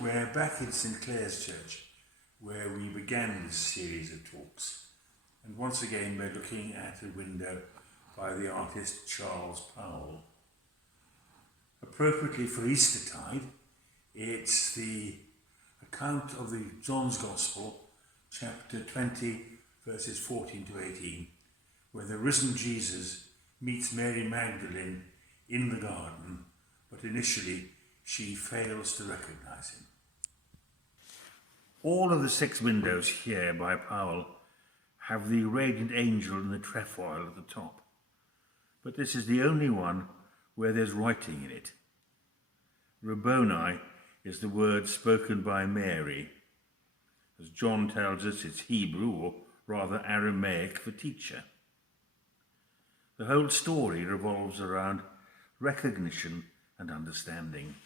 We're back in St Clair's Church, where we began this series of talks, and once again we're looking at a window by the artist Charles Powell. Appropriately for Eastertide, it's the account of the John's Gospel, chapter 20, verses 14 to 18, where the risen Jesus meets Mary Magdalene in the garden, but initially she fails to recognize him. All of the 6 windows here by Powell have the radiant angel and the trefoil at the top, but this is the only one where there's writing in it. Rabboni is the word spoken by Mary. As John tells us, it's Hebrew, or rather Aramaic, for teacher. The whole story revolves around recognition and understanding.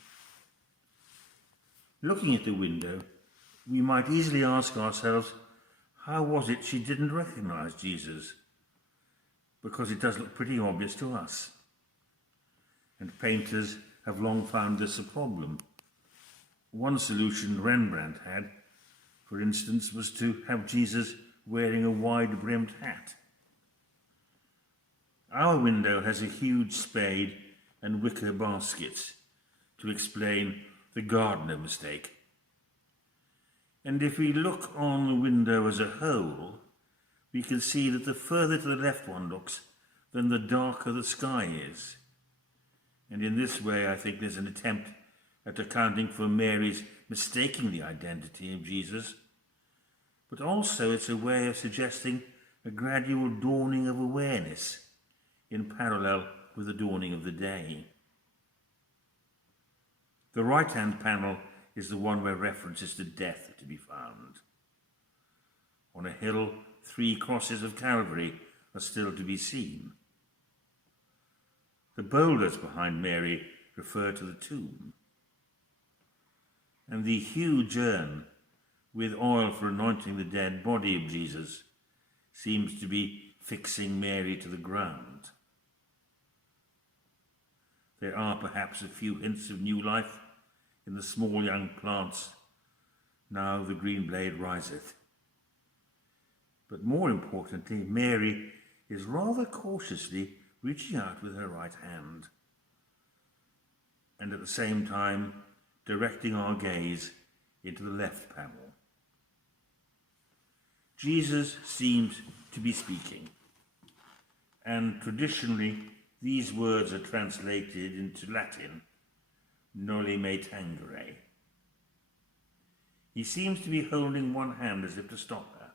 Looking at the window, we might easily ask ourselves, how was it she didn't recognize Jesus? Because it does look pretty obvious to us. And painters have long found this a problem. One solution Rembrandt had, for instance, was to have Jesus wearing a wide-brimmed hat. Our window has a huge spade and wicker baskets to explain the gardener mistake. And if we look on the window as a whole, we can see that the further to the left one looks, then the darker the sky is. And in this way, I think there's an attempt at accounting for Mary's mistaking the identity of Jesus, but also it's a way of suggesting a gradual dawning of awareness in parallel with the dawning of the day. The right-hand panel is the one where references to death are to be found. On a hill, 3 crosses of Calvary are still to be seen. The boulders behind Mary refer to the tomb. And the huge urn with oil for anointing the dead body of Jesus seems to be fixing Mary to the ground. There are perhaps a few hints of new life in the small young plants. Now the green blade riseth. But more importantly, Mary is rather cautiously reaching out with her right hand, and at the same time directing our gaze into the left panel. Jesus seems to be speaking, and traditionally these words are translated into Latin, Noli tangere. He seems to be holding one hand as if to stop her,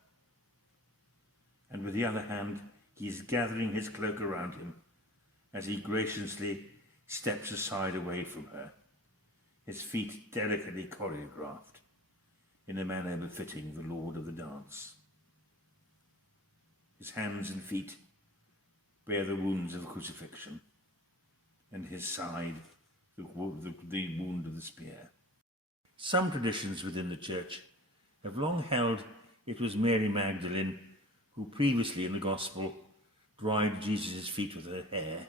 and with the other hand he is gathering his cloak around him as he graciously steps aside away from her, his feet delicately choreographed in a manner befitting the Lord of the dance. His hands and feet bear the wounds of crucifixion, and his side the wound of the spear. Some traditions within the church have long held it was Mary Magdalene who previously in the Gospel dried Jesus' feet with her hair,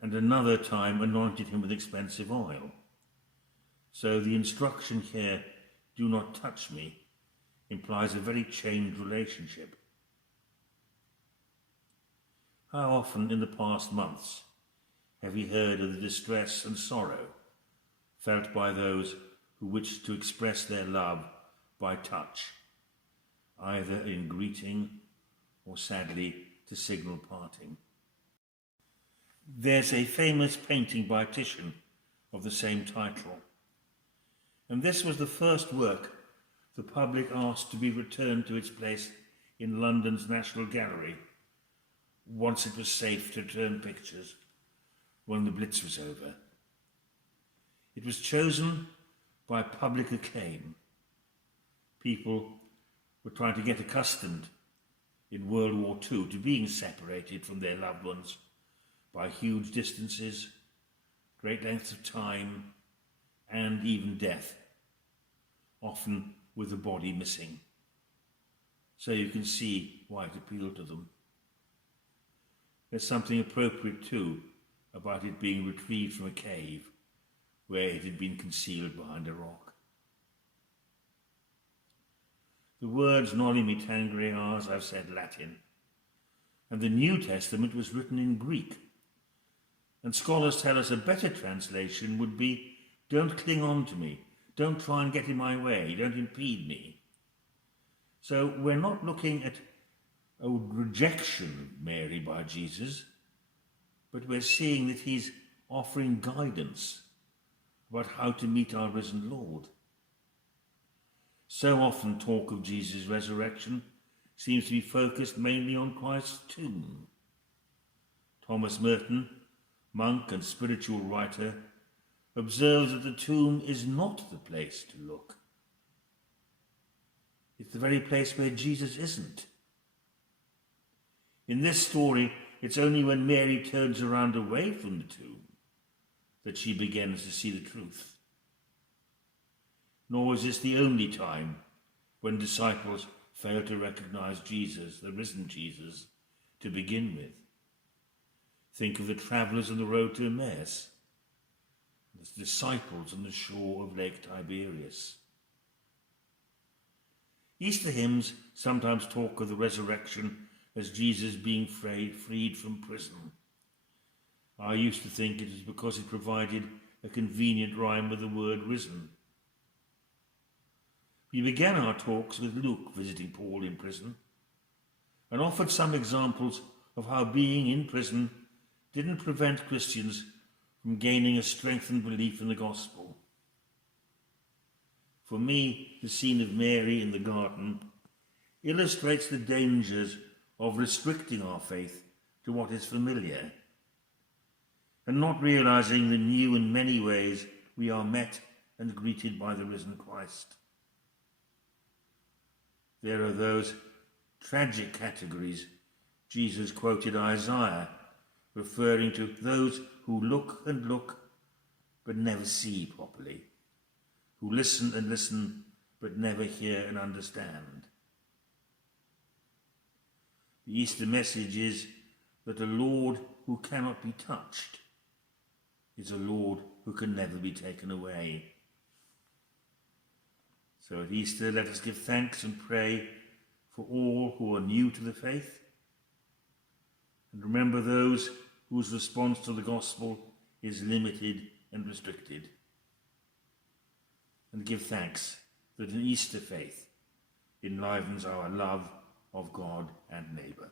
and another time anointed him with expensive oil. So the instruction here, do not touch me, implies a very changed relationship. How often in the past months have we heard of the distress and sorrow felt by those who wish to express their love by touch, either in greeting or sadly to signal parting? There's a famous painting by Titian of the same title, and this was the first work the public asked to be returned to its place in London's National Gallery once it was safe to return pictures when the Blitz was over. It was chosen by public acclaim. People were trying to get accustomed in World War II to being separated from their loved ones by huge distances, great lengths of time, and even death, often with the body missing. So you can see why it appealed to them. There's something appropriate too about it being retrieved from a cave where it had been concealed behind a rock. The words Noli tangere are, as I've said, Latin, and the New Testament was written in Greek. And scholars tell us a better translation would be, don't cling on to me, don't try and get in my way, don't impede me. So we're not looking at a rejection of Mary by Jesus, but we're seeing that he's offering guidance about how to meet our risen Lord. So often talk of Jesus' resurrection seems to be focused mainly on Christ's tomb. Thomas Merton, monk and spiritual writer, observes that the tomb is not the place to look. It's the very place where Jesus isn't. In this story, it's only when Mary turns around away from the tomb that she begins to see the truth. Nor is this the only time when disciples fail to recognize Jesus, the risen Jesus, to begin with. Think of the travellers on the road to Emmaus, the disciples on the shore of Lake Tiberias. Easter hymns sometimes talk of the resurrection as Jesus being freed from prison. I used to think it was because it provided a convenient rhyme with the word risen. We began our talks with Luke visiting Paul in prison and offered some examples of how being in prison didn't prevent Christians from gaining a strengthened belief in the gospel. For me, the scene of Mary in the garden illustrates the dangers of restricting our faith to what is familiar and not realizing the new in many ways we are met and greeted by the risen Christ. There are those tragic categories. Jesus quoted Isaiah, referring to those who look and look but never see properly, who listen and listen but never hear and understand. The Easter message is that a Lord who cannot be touched is a Lord who can never be taken away. So at Easter, let us give thanks and pray for all who are new to the faith, and remember those whose response to the gospel is limited and restricted. And give thanks that an Easter faith enlivens our love of God and neighbour.